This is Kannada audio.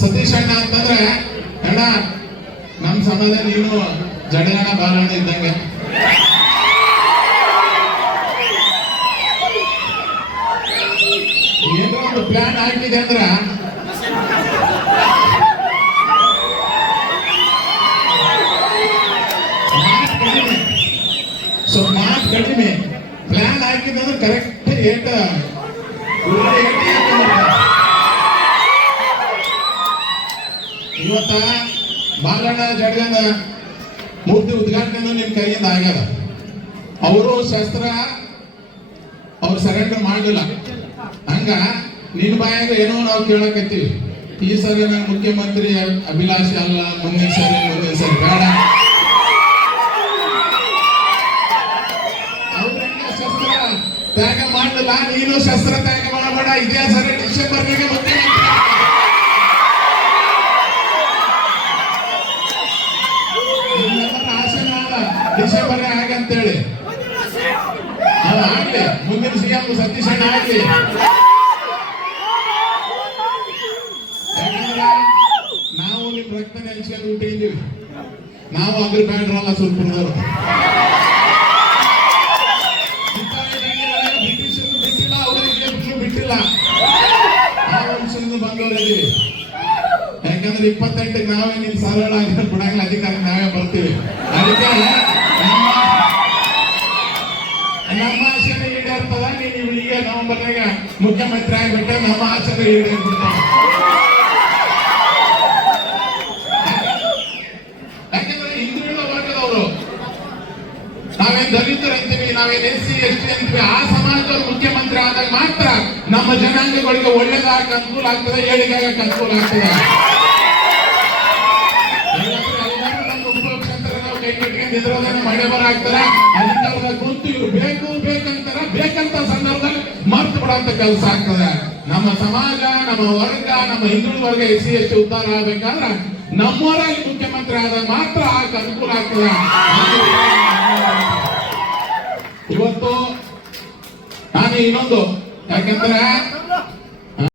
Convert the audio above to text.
ಸತೀಶ್ ಅಣ್ಣ ಅಂತಂದ್ರೆ, ಅಣ್ಣ ನಮ್ಮ ಸಮಾಜ ನೀನು ಜಡಗಣ ಬಾಲಣ್ಣ ಇದ್ದಂಗೆ. ಏನೋ ಒಂದು ಪ್ಲಾನ್ ಹಾಕಿದೆ ಅಂದ್ರ ಸೊ ಮಾತು ಕಡಿಮೆ. ಪ್ಲಾನ್ ಹಾಕಿದ್ರೆ ಅಂದ್ರೆ ಕರೆಕ್ಟ್ ಏಟ ಇವತ್ತ ಬಾಲಣ್ಣ ಜಡಗನ ಮೂರ್ತಿ ಉದ್ಘಾಟನೆ ನಿಮ್ ಕೈಯಿಂದ ಆಗ್ಯದ. ಅವರು ಶಸ್ತ್ರ ಅವ್ರು ಸರೆಂಡರ್ ಮಾಡಲಿಲ್ಲ. ಹಂಗ ನಿನ್ ಬಾಯಾಗ ಏನೋ ನಾವು ಕೇಳಕತ್ತೀವಿ. ಈ ಸರಿ ನಾನು ಮುಖ್ಯಮಂತ್ರಿ ಅಭಿಲಾಷೆ ಅಲ್ಲ, ಮುಂದಿನ ಸರಿ ಮುಂದಿನ ಸರಿ ಬೇಡ. ಶಸ್ತ್ರ ತ್ಯಾಗ ಮಾಡಲಿಲ್ಲ, ನೀನು ಶಸ್ತ್ರ ತ್ಯಾಗ ಮಾಡಬೇಡ, ಇದೇ ಸರಿ ಡಿಸೆಂಬರ್ ಮುಖ್ಯಮಂತ್ರಿ ಡಿಸೆಂಬರ್ ಅದು ಆಗ್ಲಿ. ಮುಂದಿನ ಸಿಎಂ ಸತೀಶ್ ಅಣ್ಣ ಆಗ್ಲಿ. ನಾವು ನಿಮ್ ರಕ್ತ ನೆನೆಸ್ಕೊಂಡು ಹುಟ್ಟಿದ್ದೀವಿ ನಾವು ಅದ್ರ ಬ್ಯಾಂಡ್ರಲ್ಲ ಬ್ರಿಟಿಷರು ಬಿಟ್ಟಿಲ್ಲ ಯಾಕಂದ್ರೆ ಇಪ್ಪತ್ತೆಂಟಕ್ಕೆ ನಾವೇ ನಿಮ್ ಸರಳ ಬಿಡಂಗಿಲ್ಲ ಅಧಿಕಾರ ನಾವೇ ಬರ್ತೀವಿ. ಅದಕ್ಕೆ ನಮ್ಮ ಆಸೆನೇ ಈಡೇರ್ತದ ನೀನು ಇವಳಿಗೆ ನವೆಂಬರ್ನಾಗ ಮುಖ್ಯಮಂತ್ರಿ ಆಗ್ಬಿಟ್ಟೆ ನಮ್ಮ ಆಸೆನೇ ಈಡೇರ್ಬಿಡ್ತಾವ ಯಾಕಂದ್ರೆ ಹಿಂದುಳಿದ ವರ್ಗದವರು, ನಾವೇನ್ ದಲಿತರಂತೀವಿ ನಾವೇನ್ ಎಸ್ ಸಿ ಎಸ್ ಟಿ ಅಂತೀವಿ, ಆ ಸಮಾಜದವ್ರು ಮುಖ್ಯಮಂತ್ರಿ ಆದಾಗ ಮಾತ್ರ ನಮ್ಮ ಜನಾಂಗಗಳಿಗೆ ಒಳ್ಳೇದಾಗ ಅನುಕೂಲ ಆಗ್ತದೆ ಏಳಿಗೆ ಆಗಕ್ಕೆ ಅನುಕೂಲ ಆಗ್ತದೆ. ನಾವು ಮಹಿಳೆಯರ ಆಗ್ತಾರೆ ಕುಂತು ಇವ್ರು ಬೇಕು ಬೇಕಂತಾರ ಬೇಕಂತ ಸಂದರ್ಭದಲ್ಲಿ ಮರ್ತು ಬಿಡಂತ ಕೆಲಸ ಆಗ್ತದೆ. ನಮ್ಮ ಸಮಾಜ, ನಮ್ಮ ವರ್ಗ, ನಮ್ಮ ಹಿಂದುಳಿದ ವರ್ಗ ಎಸ್ ಸಿ ಎಸ್ ಟಿ ಉದ್ಧಾರ ಆಗ್ಬೇಕಾದ್ರೆ ನಮ್ಮೂರಲ್ಲಿ ಮುಖ್ಯಮಂತ್ರಿ ಆದಾಗ ಮಾತ್ರ ಆಗಕ್ಕೆ ಅನುಕೂಲ ಆಗ್ತದೆ. ಇವತ್ತು ನಾನು ಇನ್ನೊಂದು ಯಾಕಂದ್ರೆ